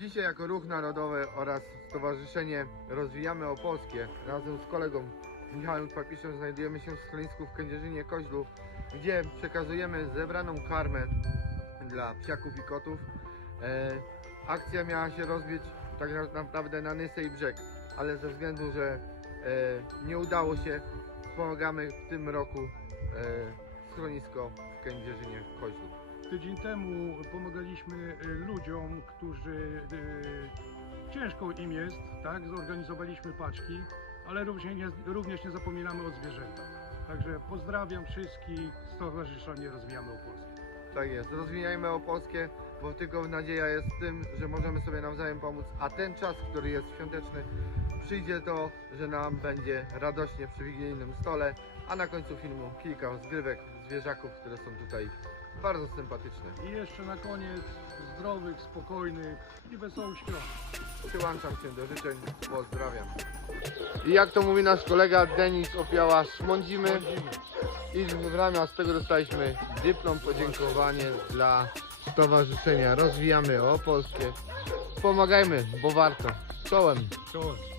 Dzisiaj jako Ruch Narodowy oraz Stowarzyszenie Rozwijamy Opolskie razem z kolegą Michałem Papiszem znajdujemy się w schronisku w Kędzierzynie Koźlu, gdzie przekazujemy zebraną karmę dla psiaków i kotów. E, akcja miała się rozbić tak na- naprawdę na Nysę i Brzeg, ale ze względu, że e, nie udało się, wspomagamy w tym roku e, schronisko w Kędzierzynie Koźlu. Tydzień temu pomagaliśmy y, ludziom, którzy y, ciężko im jest, tak? Zorganizowaliśmy paczki, ale również nie, również nie zapominamy o zwierzętach. Także pozdrawiam wszystkich, Stowarzyszenie Rozwijamy Opolskę. Tak jest, rozwijajmy Opolskie, bo tylko nadzieja jest w tym, że możemy sobie nawzajem pomóc, a ten czas, który jest świąteczny, przyjdzie to, że nam będzie radośnie przy wigilijnym stole, a na końcu filmu kilka zgrywek zwierzaków, które są tutaj bardzo sympatyczne. I jeszcze na koniec zdrowych, spokojnych i wesołych świąt. Przyłączam się do życzeń, pozdrawiam. I jak to mówi nasz kolega Denis Opiała, szmądzimy i w ramach z tego dostaliśmy dyplom podziękowanie dla Stowarzyszenia Rozwijamy Opolskie. Pomagajmy, bo warto. Czołem. Czołem.